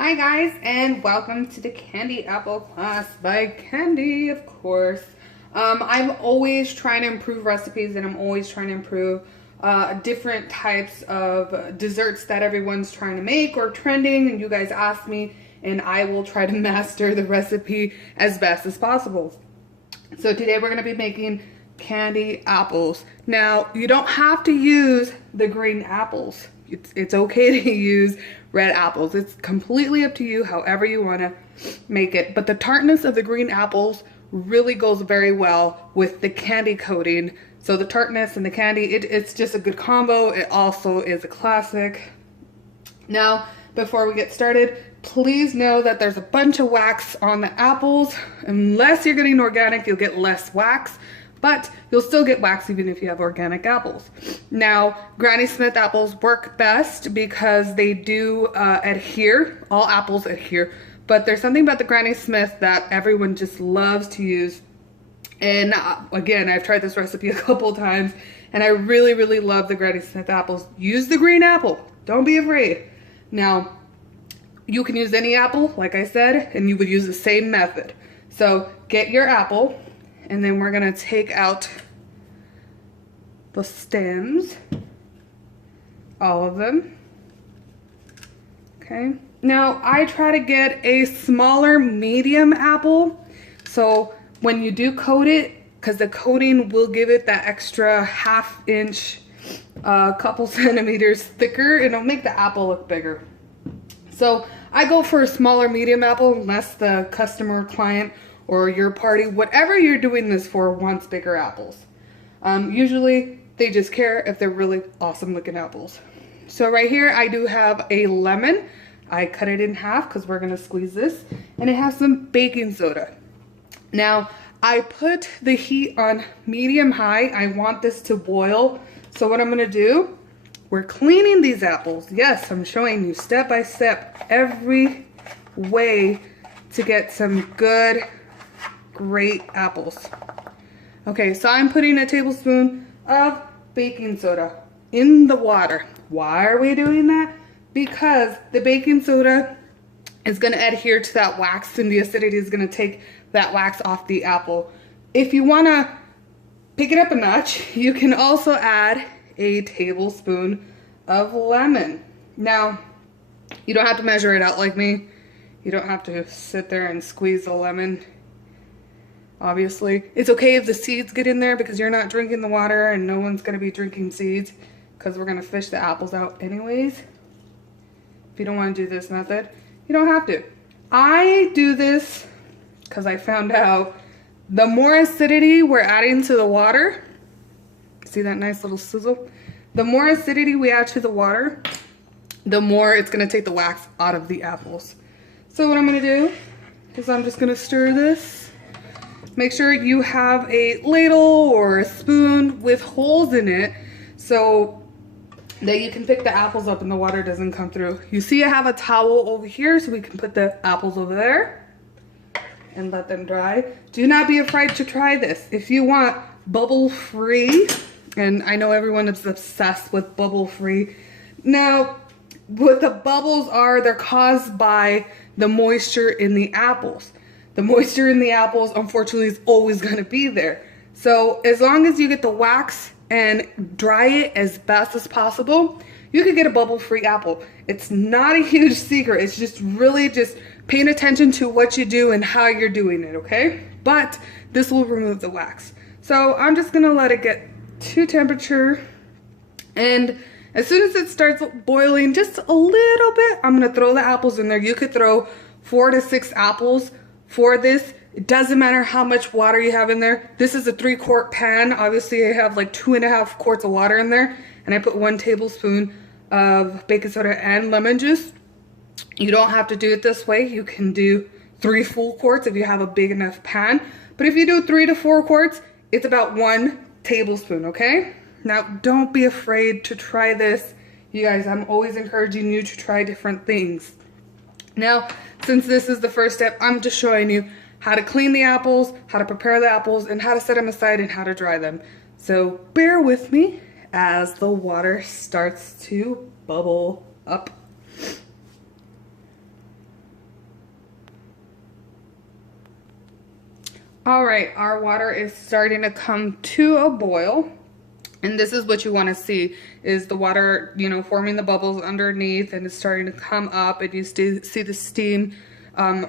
Hi guys, and welcome to the Candy Apple class by Candy, of course. I'm always trying to improve recipes, and I'm always trying to improve different types of desserts that everyone's trying to make or trending, and you guys ask me, and I will try to master the recipe as best as possible. So today we're going to be making candy apples. Now, you don't have to use the green apples. It's okay to use red apples. It's completely up to you however you want to make it. But the tartness of the green apples really goes very well with the candy coating. So the tartness and the candy, it's just a good combo. It also is a classic. Now, before we get started, please know that there's a bunch of wax on the apples. Unless you're getting organic, you'll get less wax, but you'll still get wax even if you have organic apples. Now, Granny Smith apples work best because they do adhere. All apples adhere, but there's something about the Granny Smith that everyone just loves to use. And again, I've tried this recipe a couple times, and I really love the Granny Smith apples. Use the green apple. Don't be afraid. Now, you can use any apple, like I said, and you would use the same method. So get your apple, and then we're gonna take out the stems, all of them. Okay. Now, I try to get a smaller medium apple. So when you do coat it, because the coating will give it that extra ½ inch, couple centimeters thicker, and it'll make the apple look bigger. So I go for a smaller medium apple unless the customer, client, or your party, whatever you're doing this for, wants bigger apples. Usually they just care if they're really awesome looking apples. So right here I do have a lemon. I cut it in half because we're gonna squeeze this, and it has some baking soda. Now, I put the heat on medium high. I want this to boil. So what I'm gonna do, we're cleaning these apples. Yes, I'm showing you step by step every way to get some good, great apples. Okay, so I'm putting a tablespoon of baking soda in the water. Why are we doing that? Because the baking soda is gonna adhere to that wax, and the acidity is gonna take that wax off the apple. If you wanna pick it up a notch, you can also add a tablespoon of lemon. Now, you don't have to measure it out like me. You don't have to sit there and squeeze the lemon. Obviously, it's okay if the seeds get in there because you're not drinking the water, and no one's gonna be drinking seeds because we're gonna fish the apples out anyways. If you don't wanna do this method, you don't have to. I do this because I found out the more acidity we're adding to the water, see that nice little sizzle? The more acidity we add to the water, the more it's gonna take the wax out of the apples. So what I'm gonna do is I'm just gonna stir this. Make sure you have a ladle or a spoon with holes in it so that you can pick the apples up and the water doesn't come through. You see I have a towel over here so we can put the apples over there and let them dry. Do not be afraid to try this. If you want bubble free, and I know everyone is obsessed with bubble free. Now, what the bubbles are, they're caused by the moisture in the apples. The moisture in the apples, unfortunately, is always gonna be there. So as long as you get the wax and dry it as best as possible, you can get a bubble-free apple. It's not a huge secret. It's just really just paying attention to what you do and how you're doing it, okay? But this will remove the wax. So I'm just gonna let it get to temperature, and as soon as it starts boiling just a little bit, I'm gonna throw the apples in there. You could throw 4 to 6 apples for this. It doesn't matter how much water you have in there. This is a 3-quart pan. Obviously I have like 2.5 quarts of water in there, and I put 1 tablespoon of baking soda and lemon juice. You don't have to do it this way. You can do 3 full quarts if you have a big enough pan, but if you do 3 to 4 quarts, it's about 1 tablespoon, okay? Now, don't be afraid to try this. You guys, I'm always encouraging you to try different things. Now, since this is the first step, I'm just showing you how to clean the apples, how to prepare the apples, and how to set them aside and how to dry them. So bear with me as the water starts to bubble up. All right, our water is starting to come to a boil. And this is what you want to see, is the water, you know, forming the bubbles underneath, and it's starting to come up, and you see the steam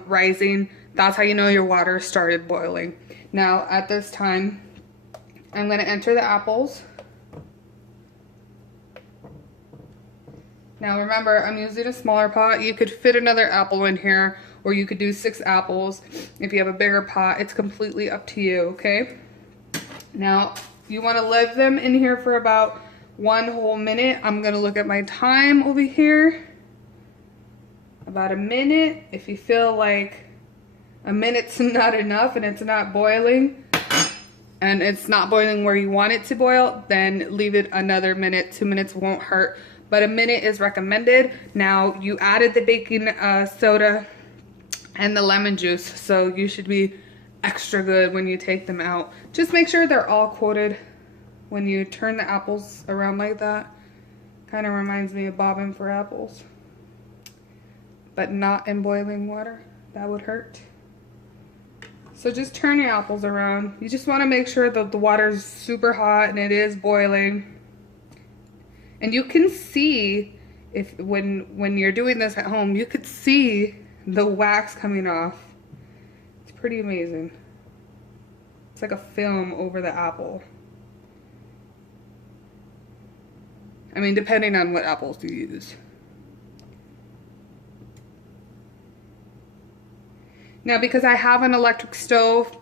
rising. That's how you know your water started boiling. Now at this time, I'm going to enter the apples. Now remember, I'm using a smaller pot. You could fit another apple in here, or you could do 6 apples. If you have a bigger pot, it's completely up to you, okay? Now, you want to leave them in here for about 1 whole minute. I'm going to look at my time over here. About a minute. If you feel like a minute's not enough and it's not boiling, and it's not boiling where you want it to boil, then leave it another minute. 2 minutes won't hurt, but a minute is recommended. Now, you added the baking soda and the lemon juice, so you should be extra good when you take them out. Just make sure they're all coated when you turn the apples around like that. Kind of reminds me of bobbing for apples, but not in boiling water. That would hurt. So just turn your apples around. You just want to make sure that the water's super hot and it is boiling. And you can see, if when you're doing this at home, you could see the wax coming off. It's pretty amazing. It's like a film over the apple. I mean, depending on what apples you use. Now, because I have an electric stove,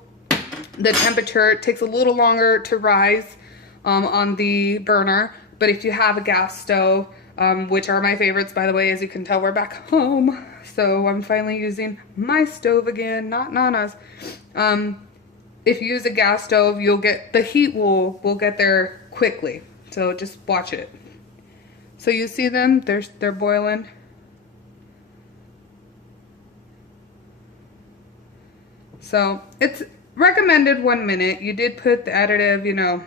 the temperature takes a little longer to rise on the burner. But if you have a gas stove, which are my favorites, by the way, as you can tell, we're back home. So I'm finally using my stove again, not Nana's. If you use a gas stove, you'll get, the heat will get there quickly. So just watch it. So you see them, they're boiling. So it's recommended 1 minute. You did put the additive, you know,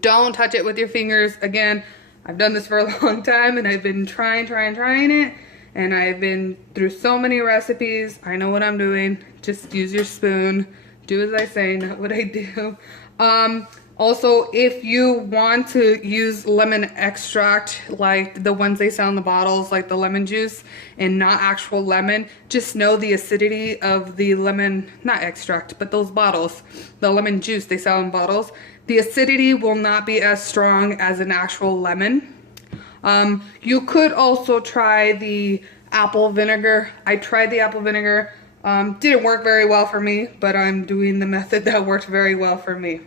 don't touch it with your fingers. Again, I've done this for a long time, and I've been trying it, and I've been through so many recipes. I know what I'm doing. Just use your spoon. Do as I say, not what I do. Also, if you want to use lemon extract, like the ones they sell in the bottles, like the lemon juice, and not actual lemon, just know the acidity of the lemon, not extract, but those bottles, the lemon juice they sell in bottles, the acidity will not be as strong as an actual lemon. You could also try the apple vinegar. I tried the apple vinegar. Didn't work very well for me, but I'm doing the method that worked very well for me.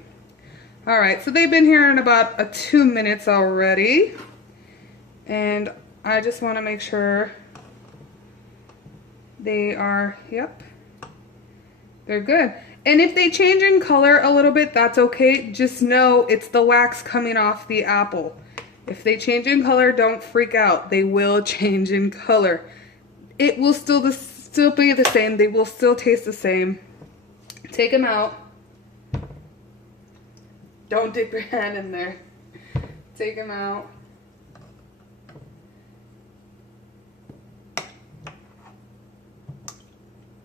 All right, so they've been here in about 2 minutes already. And I just want to make sure they are, yep, they're good. And if they change in color a little bit, that's okay. Just know it's the wax coming off the apple. If they change in color, don't freak out. They will change in color. It will still be the same. They will still taste the same. Take them out. Don't dip your hand in there. Take them out.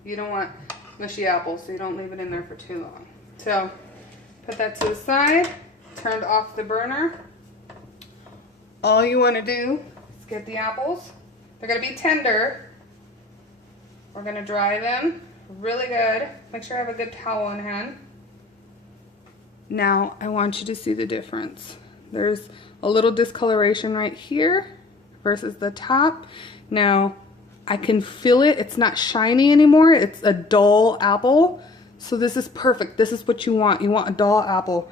You don't want mushy apples, so you don't leave it in there for too long. So put that to the side. Turned off the burner. All you want to do is get the apples. They're going to be tender. We're going to dry them really good. Make sure I have a good towel in hand. Now I want you to see the difference. There's a little discoloration right here versus the top. Now I can feel it. It's not shiny anymore. It's a dull apple. So this is perfect. This is what you want. You want a dull apple,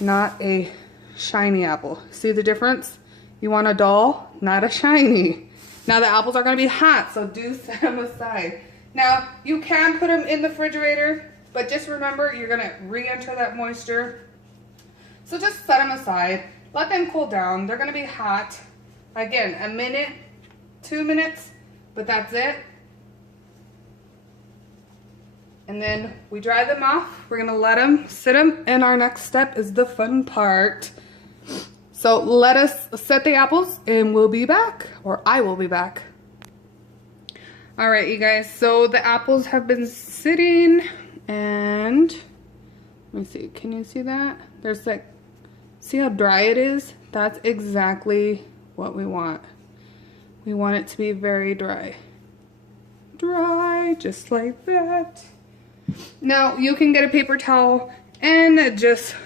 not a shiny apple. See the difference? You want a dull, not a shiny. Now the apples are going to be hot, so do set them aside. Now you can put them in the refrigerator, but just remember you're going to re-enter that moisture. So just set them aside. Let them cool down. They're going to be hot. Again, a minute, 2 minutes, but that's it. And then we dry them off. We're going to let them sit them. And our next step is the fun part. So let us set the apples and we'll be back, or I will be back. All right, you guys, so the apples have been sitting And let me see, can you see that? There's like, see how dry it is? That's exactly what we want. We want it to be very dry. Dry, just like that. Now you can get a paper towel, and just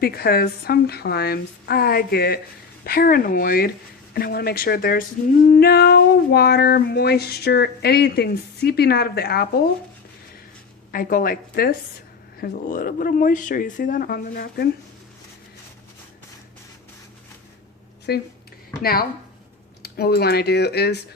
because sometimes I get paranoid and I want to make sure there's no water, moisture, anything seeping out of the apple, I go like this. There's a little bit of moisture, you see that on the napkin? See? Now, what we want to do is,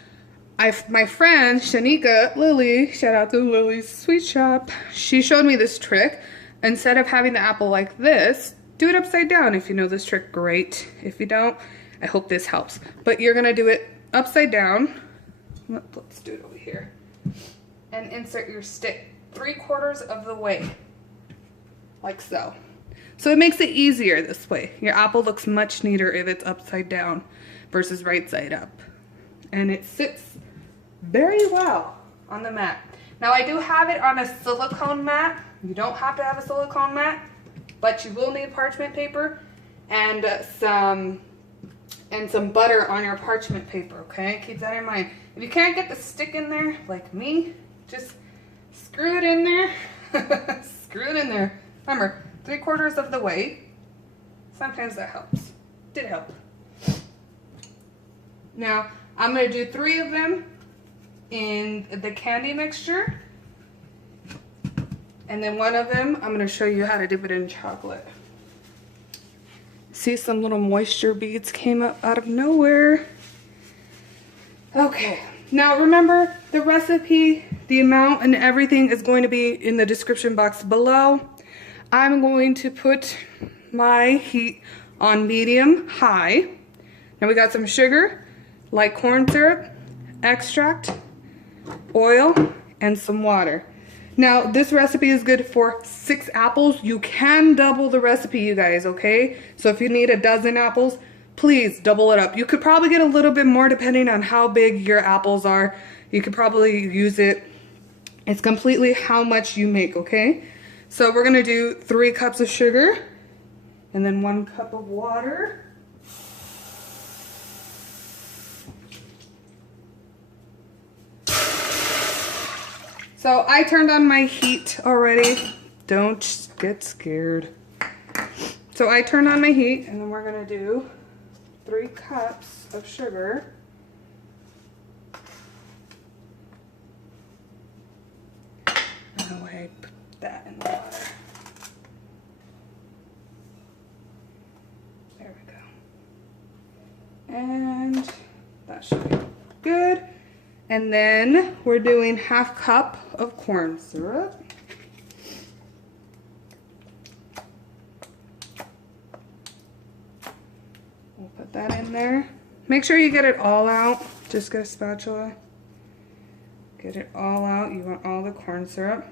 my friend Shanika Lily, shout out to Lily's Sweet Shop, she showed me this trick. Instead of having the apple like this, do it upside down. If you know this trick, great. If you don't, I hope this helps. But you're gonna do it upside down. Let's do it over here. And insert your stick 3/4 of the way, like so. So it makes it easier this way. Your apple looks much neater if it's upside down versus right side up. And it sits very well on the mat. Now I do have it on a silicone mat. You don't have to have a silicone mat, but you will need parchment paper and some butter on your parchment paper, okay? Keep that in mind. If you can't get the stick in there, like me, just screw it in there. Screw it in there. Remember, 3/4 of the way. Sometimes that helps. Did help. Now, I'm going to do 3 of them in the candy mixture. And then 1 of them, I'm going to show you how to dip it in chocolate. See, some little moisture beads came up out of nowhere. Okay, now remember the recipe, the amount and everything is going to be in the description box below. I'm going to put my heat on medium high. Now we got some sugar, light corn syrup, extract, oil, and some water. Now, this recipe is good for 6 apples. You can double the recipe, you guys, okay? So if you need a dozen apples, please double it up. You could probably get a little bit more depending on how big your apples are. You could probably use it. It's completely how much you make, okay? So we're gonna do 3 cups of sugar and then 1 cup of water. So I turned on my heat already. Don't get scared. So I turned on my heat, and then we're gonna do 3 cups of sugar. Oh, I put that in the water. There we go. And that should be good. And then we're doing 1/2 cup of corn syrup. We'll put that in there. Make sure you get it all out. Just get a spatula. Get it all out. You want all the corn syrup.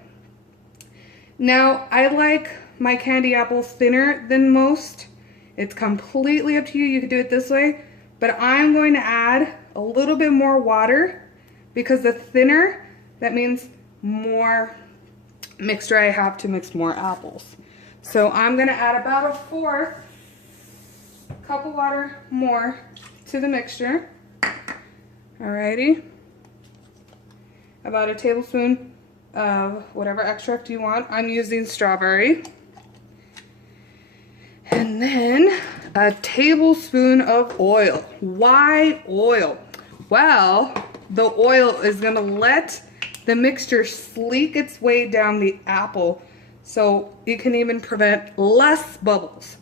Now, I like my candy apple thinner than most. It's completely up to you. You can do it this way. But I'm going to add a little bit more water. Because the thinner, that means more mixture I have to mix more apples. So I'm gonna add about 1/4 cup of water more to the mixture. Alrighty. About a tablespoon of whatever extract you want. I'm using strawberry. And then a tablespoon of oil. Why oil? Well, the oil is gonna let the mixture sleek its way down the apple, so it can even prevent less bubbles.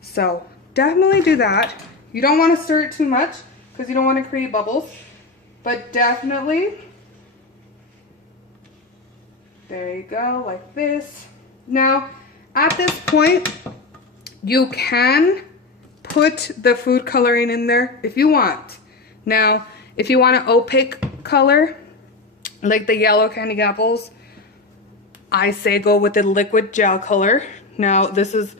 So definitely do that. You don't want to stir it too much because you don't want to create bubbles, but definitely, there you go, like this. Now, at this point, you can put the food coloring in there if you want. Now, if you want an opaque color, like the yellow candy apples, I say go with the liquid gel color. Now, this is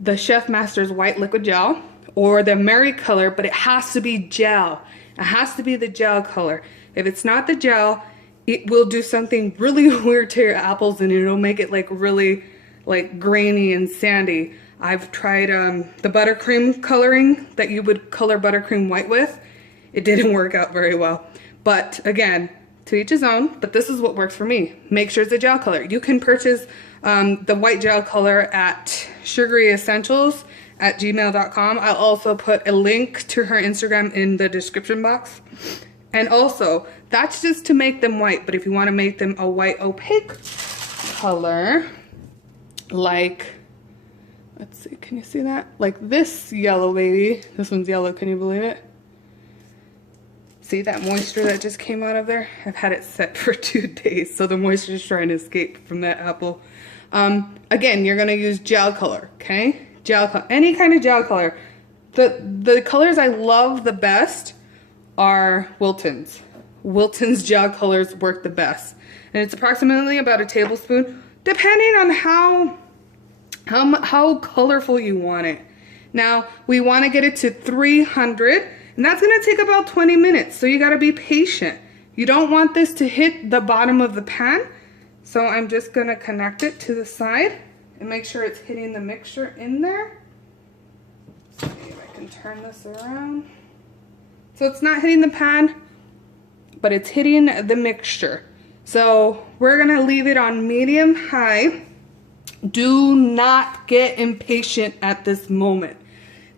the Chef Master's white liquid gel, or the Mary color, but it has to be gel. It has to be the gel color. If it's not the gel, it will do something really weird to your apples, and it'll make it like really like grainy and sandy. I've tried the buttercream coloring that you would color buttercream white with. It didn't work out very well. But again, to each his own, but this is what works for me. Make sure it's a gel color. You can purchase the white gel color at sugaryessentials@gmail.com. I'll also put a link to her Instagram in the description box. And also, that's just to make them white, but if you want to make them a white opaque color, like, let's see, can you see that? Like this yellow baby. This one's yellow, can you believe it? See that moisture that just came out of there? I've had it set for 2 days, so the moisture is trying to escape from that apple. Again, you're gonna use gel color, okay? Gel color, any kind of gel color. The colors I love the best are Wilton's. Wilton's gel colors work the best. And it's approximately about a tablespoon, depending on how colorful you want it. Now, we want to get it to 300, and that's going to take about 20 minutes, so you got to be patient. You don't want this to hit the bottom of the pan, so I'm just going to connect it to the side and make sure it's hitting the mixture in there. Let's see if I can turn this around. So it's not hitting the pan, but it's hitting the mixture. So we're going to leave it on medium high. Do not get impatient at this moment.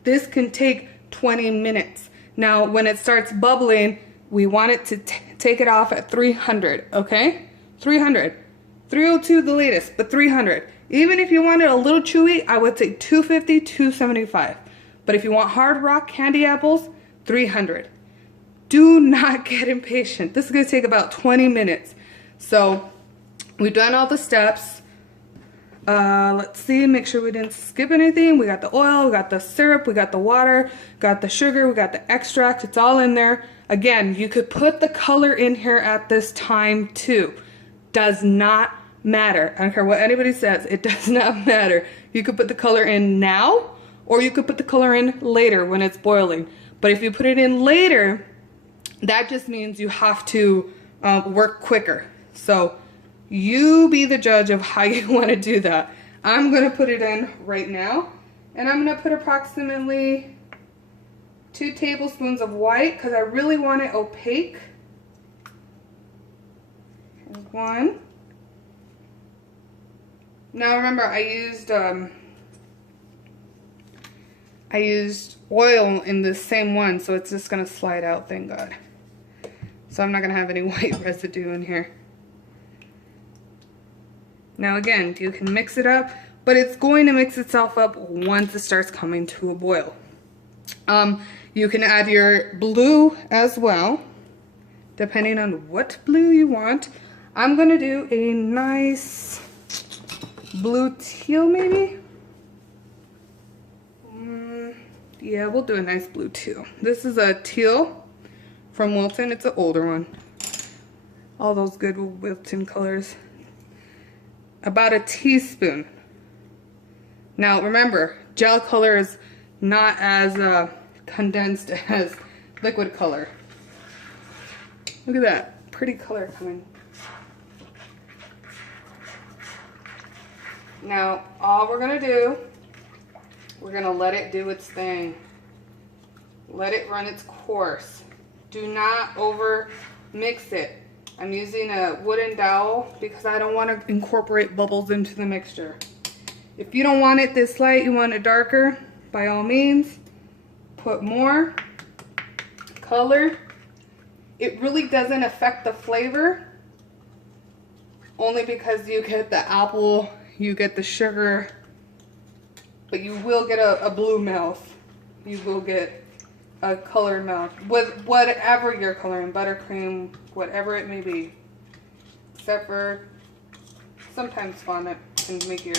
This can take 20 minutes. Now, when it starts bubbling, we want it to take it off at 300, okay? 300. 302 the latest, but 300. Even if you want it a little chewy, I would say 250, 275. But if you want hard rock candy apples, 300. Do not get impatient. This is going to take about 20 minutes. So we've done all the steps. Let's see, make sure we didn't skip anything. We got the oil, we got the syrup, we got the water, got the sugar, we got the extract. It's all in there. Again, you could put the color in here at this time too. Does not matter. I don't care what anybody says. It does not matter. You could put the color in now, or you could put the color in later when it's boiling. But if you put it in later, that just means you have to work quicker. So you be the judge of how you want to do that. I'm going to put it in right now, and I'm going to put approximately 2 tablespoons of white because I really want it opaque. Here's 1. Now remember, I used oil in this same one, so it's just going to slide out, thank God. So I'm not going to have any white residue in here. Now again, you can mix it up, but it's going to mix itself up once it starts coming to a boil. You can add your blue as well, depending on what blue you want. I'm going to do a nice blue teal maybe. Yeah, we'll do a nice blue teal. This is a teal from Wilton. It's an older one. All those good Wilton colors. About a teaspoon. Now remember, gel color is not as condensed as liquid color. Look at that pretty color coming. Now all we're gonna do, we're gonna let it do its thing. Let it run its course. Do not over mix it. I'm using a wooden dowel because I don't want to incorporate bubbles into the mixture. If you don't want it this light, you want it darker, by all means, put more color. It really doesn't affect the flavor, only because you get the apple, you get the sugar, but you will get a blue mouth. You will get a colored mouth with whatever you're coloring, buttercream, whatever it may be, except for sometimes fondant can make your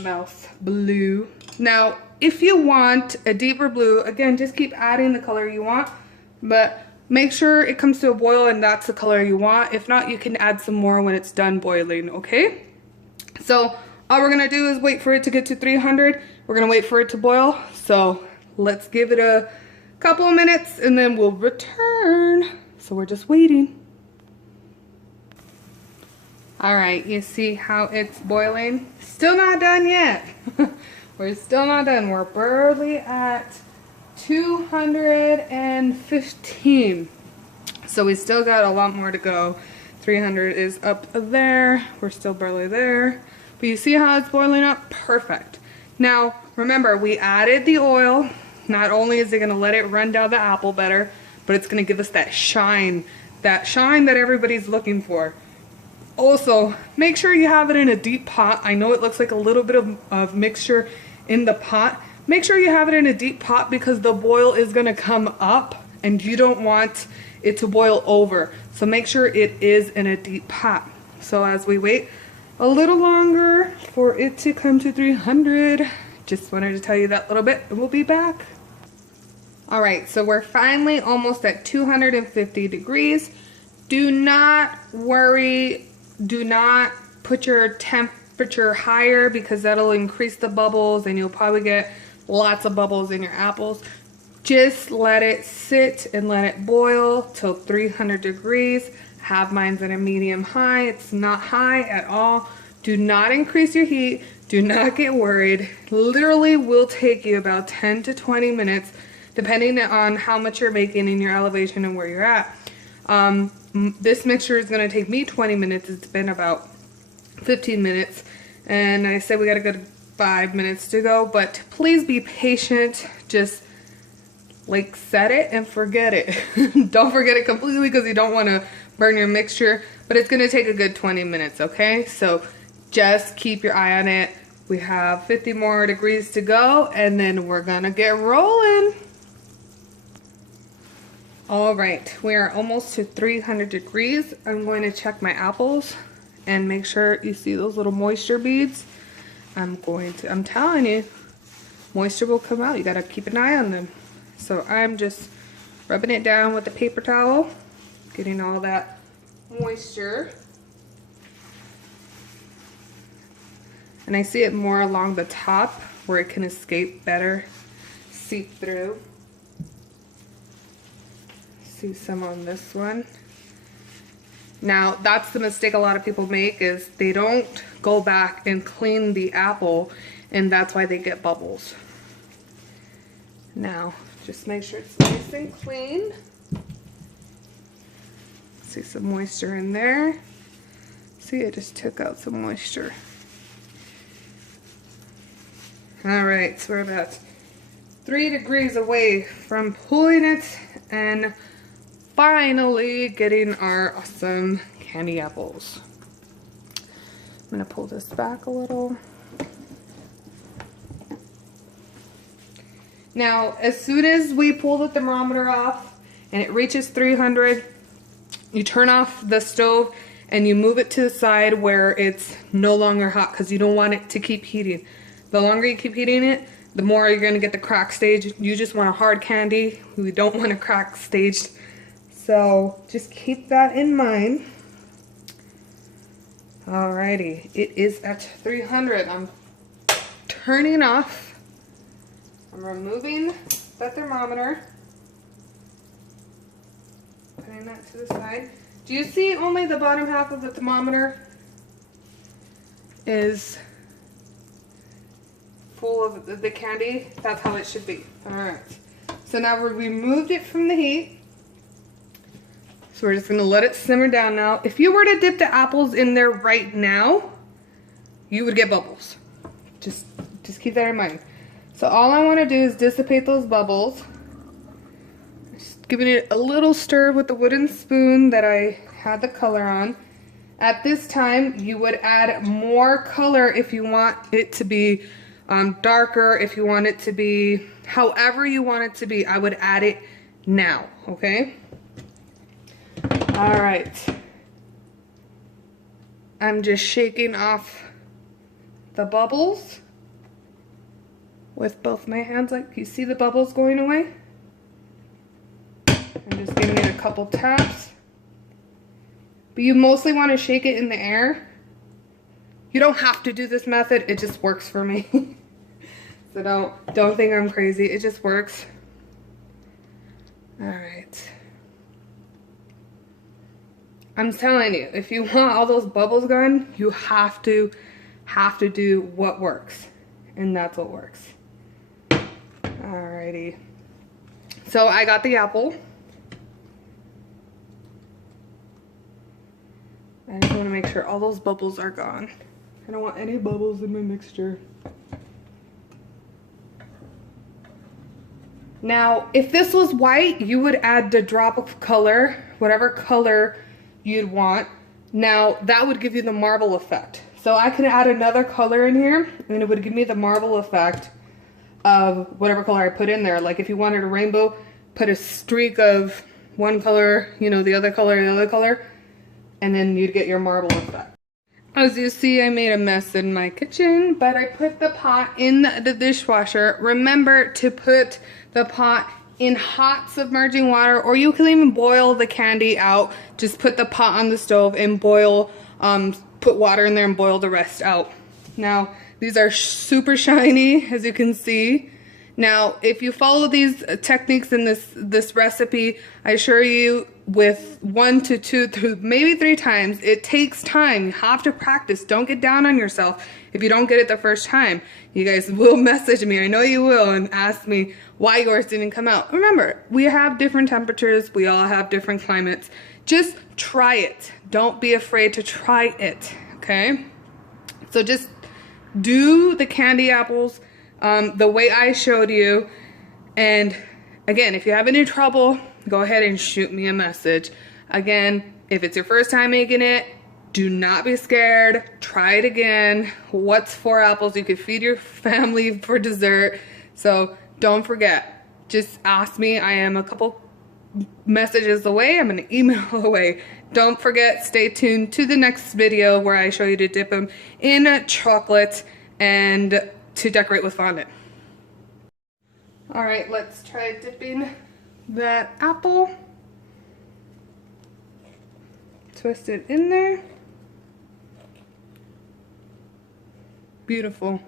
mouth blue. Now if you want a deeper blue, again, just keep adding the color you want, but make sure it comes to a boil and that's the color you want. If not, you can add some more when it's done boiling, okay? So all we're gonna do is wait for it to get to 300. We're gonna wait for it to boil, so let's give it a couple of minutes and then we'll return. So we're just waiting. All right, you see how it's boiling? Still not done yet. We're still not done. We're barely at 215. So we still got a lot more to go. 300 is up there. We're still barely there. But you see how it's boiling up? Perfect. Now, remember, we added the oil. Not only is it going to let it run down the apple better, but it's going to give us that shine that everybody's looking for. Also, make sure you have it in a deep pot. I know it looks like a little bit of mixture in the pot. Make sure you have it in a deep pot because the boil is going to come up and you don't want it to boil over. So make sure it is in a deep pot. So as we wait a little longer for it to come to 300, just wanted to tell you that little bit and we'll be back. All right, so we're finally almost at 250 degrees. Do not worry. Do not put your temperature higher because that'll increase the bubbles and you'll probably get lots of bubbles in your apples. Just let it sit and let it boil till 300 degrees. Have mine at a medium high. It's not high at all. Do not increase your heat. Do not get worried. Literally will take you about 10 to 20 minutes depending on how much you're making in your elevation and where you're at. This mixture is going to take me 20 minutes. It's been about 15 minutes. And I said we got a good 5 minutes to go. But please be patient. Just like set it and forget it. Don't forget it completely because you don't want to burn your mixture. But it's going to take a good 20 minutes, okay? So just keep your eye on it. We have 50 more degrees to go. And then we're going to get rolling. All right, we are almost to 300 degrees. I'm going to check my apples and make sure you see those little moisture beads. I'm telling you, moisture will come out. You gotta keep an eye on them. So I'm just rubbing it down with a paper towel, getting all that moisture. And I see it more along the top where it can escape better, seep through. See some on this one. Now that's the mistake a lot of people make is they don't go back and clean the apple and that's why they get bubbles. Now just make sure it's nice and clean. See some moisture in there. See, it just took out some moisture. All right, so we're about 3 degrees away from pulling it and finally getting our awesome candy apples. I'm gonna pull this back a little. Now, as soon as we pull the thermometer off and it reaches 300, you turn off the stove and you move it to the side where it's no longer hot because you don't want it to keep heating. The longer you keep heating it, the more you're gonna get the crack stage. You just want a hard candy. We don't want a crack staged. So just keep that in mind. Alrighty, it is at 300. I'm turning off. I'm removing the thermometer. Putting that to the side. Do you see only the bottom half of the thermometer is full of the candy? That's how it should be. Alright. So now we've removed it from the heat. So we're just gonna let it simmer down now. If you were to dip the apples in there right now, you would get bubbles. Just keep that in mind. So all I wanna do is dissipate those bubbles. Just giving it a little stir with the wooden spoon that I had the color on. At this time, you would add more color if you want it to be darker, if you want it to be however you want it to be. I would add it now, okay? All right, I'm just shaking off the bubbles with both my hands. Like, you see the bubbles going away? I'm just giving it a couple taps. But you mostly want to shake it in the air. You don't have to do this method, it just works for me. So don't think I'm crazy, it just works. All right. I'm telling you, if you want all those bubbles gone, you have to do what works. And that's what works. Alrighty. So I got the apple. I just want to make sure all those bubbles are gone. I don't want any bubbles in my mixture. Now, if this was white, you would add the drop of color, whatever color you'd want. Now, that would give you the marble effect. So I could add another color in here, and it would give me the marble effect of whatever color I put in there. Like if you wanted a rainbow, put a streak of one color, you know, the other color, and then you'd get your marble effect. As you see, I made a mess in my kitchen, but I put the pot in the dishwasher. Remember to put the pot in hot submerging water, or you can even boil the candy out. Just put the pot on the stove and boil, put water in there and boil the rest out. Now, these are super shiny, as you can see. Now, if you follow these techniques in this recipe, I assure you, with 1 to 2 to maybe 3 times, it takes time. You have to practice. Don't get down on yourself if you don't get it the first time. You guys will message me, I know you will, and ask me why yours didn't come out. Remember, we have different temperatures. We all have different climates. Just try it. Don't be afraid to try it, okay? So just do the candy apples the way I showed you. And again, if you have any trouble, go ahead and shoot me a message. Again, if it's your first time making it, do not be scared. Try it again. What's 4 apples? You could feed your family for dessert. So don't forget, just ask me. I am a couple messages away. I'm an email away. Don't forget, stay tuned to the next video where I show you to dip them in chocolate and to decorate with fondant. All right, let's try dipping that apple. Twist it in there. Beautiful.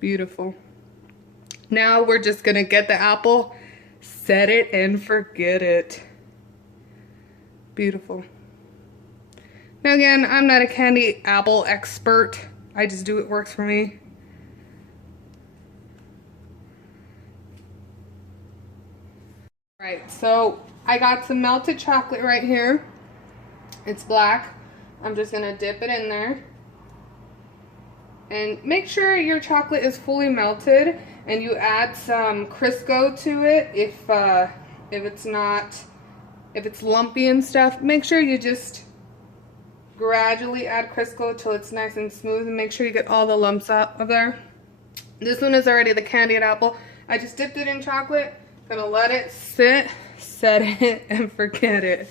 Beautiful. Now we're just gonna get the apple, set it and forget it. Beautiful. Now again, I'm not a candy apple expert. I just do what works for me. Right, so I got some melted chocolate right here. It's black. I'm just gonna dip it in there. And make sure your chocolate is fully melted, and you add some Crisco to it. If it's lumpy and stuff, make sure you just gradually add Crisco till it's nice and smooth, and make sure you get all the lumps out of there. This one is already the candied apple. I just dipped it in chocolate. Gonna let it sit, set it, and forget it.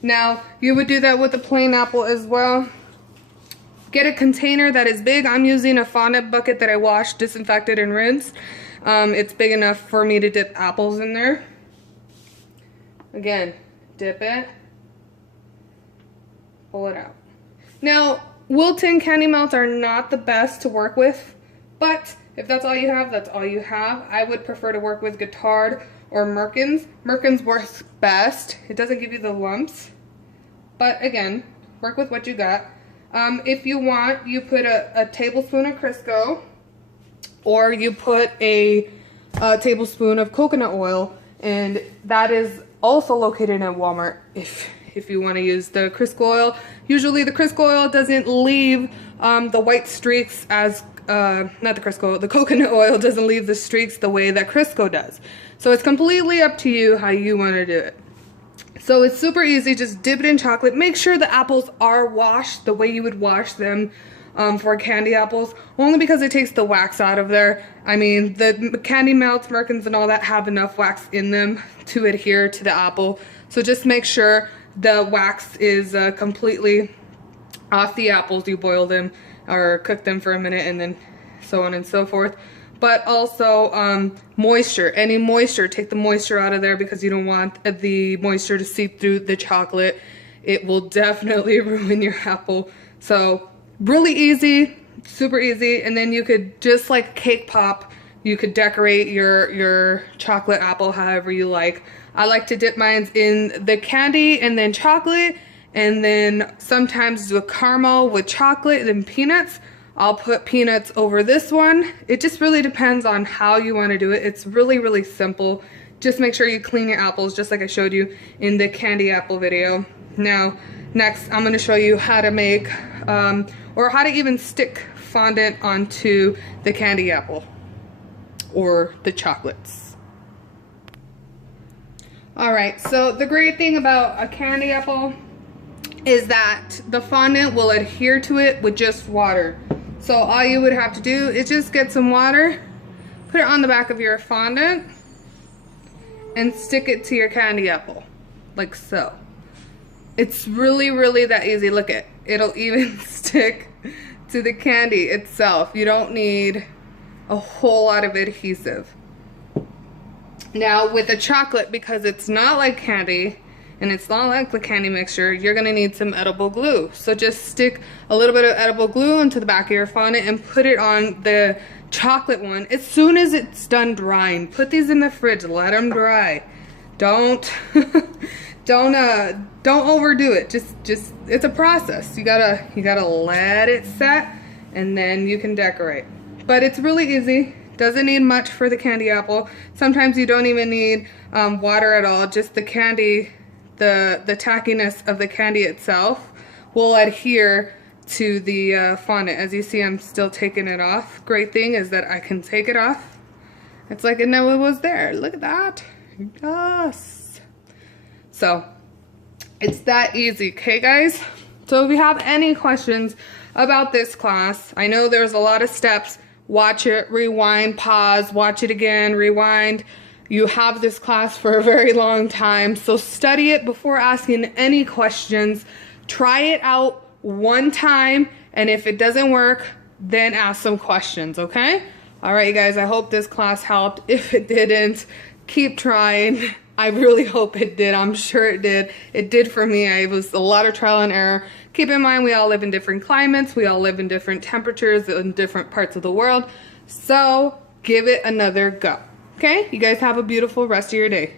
Now, you would do that with a plain apple as well. Get a container that is big. I'm using a fondant bucket that I washed, disinfected, and rinsed. It's big enough for me to dip apples in there. Again, dip it, pull it out. Now, Wilton candy melts are not the best to work with, but if that's all you have, that's all you have. I would prefer to work with Guittard or Merkins. Merkins works best. It doesn't give you the lumps, but again, work with what you got. If you want, you put a tablespoon of Crisco, or you put a tablespoon of coconut oil, and that is also located at Walmart if you want to use the Crisco oil. Usually the Crisco oil doesn't leave the white streaks as, not the Crisco oil, the coconut oil doesn't leave the streaks the way that Crisco does. So it's completely up to you how you want to do it. So it's super easy, just dip it in chocolate. Make sure the apples are washed the way you would wash them for candy apples, only because it takes the wax out of there. I mean, the candy melts, Merkins, and all that have enough wax in them to adhere to the apple. So just make sure the wax is completely off the apples. You boil them or cook them for a minute, and then so on and so forth. But also moisture, any moisture, take the moisture out of there, because you don't want the moisture to seep through the chocolate. It will definitely ruin your apple. So really easy, super easy. And then you could, just like cake pop, You could decorate your chocolate apple however you like. I like to dip mine in the candy and then chocolate, and then sometimes do a caramel with chocolate and then peanuts. I'll put peanuts over this one. It just really depends on how you want to do it. It's really, really simple. Just make sure you clean your apples just like I showed you in the candy apple video. Now, next I'm going to show you how to make, or how to even stick fondant onto the candy apple or the chocolates. Alright, so the great thing about a candy apple is that the fondant will adhere to it with just water. So all you would have to do is just get some water, put it on the back of your fondant, and stick it to your candy apple, like so. It's really, really that easy. Look at, it'll even stick to the candy itself. You don't need a whole lot of adhesive. Now with the chocolate, because it's not like candy and it's not like the candy mixture, you're gonna need some edible glue. So just stick a little bit of edible glue into the back of your fondant and put it on the chocolate one as soon as it's done drying. Put these in the fridge, let them dry. Don't don't overdo it. Just it's a process. You gotta let it set, and then you can decorate. But it's really easy. Doesn't need much for the candy apple. Sometimes you don't even need water at all. Just the candy, the tackiness of the candy itself will adhere to the fondant. As you see, I'm still taking it off. Great thing is that I can take it off. It's like it never was there. Look at that. Yes. So it's that easy, okay guys? So if you have any questions about this class, I know there's a lot of steps. Watch it, rewind, pause, watch it again, rewind. You have this class for a very long time, so study it before asking any questions. Try it out one time, and if it doesn't work, then ask some questions, okay? All right, you guys, I hope this class helped. If it didn't, keep trying. I really hope it did. I'm sure it did. It did for me. It was a lot of trial and error. Keep in mind, we all live in different climates. We all live in different temperatures in different parts of the world. So give it another go. Okay? You guys have a beautiful rest of your day.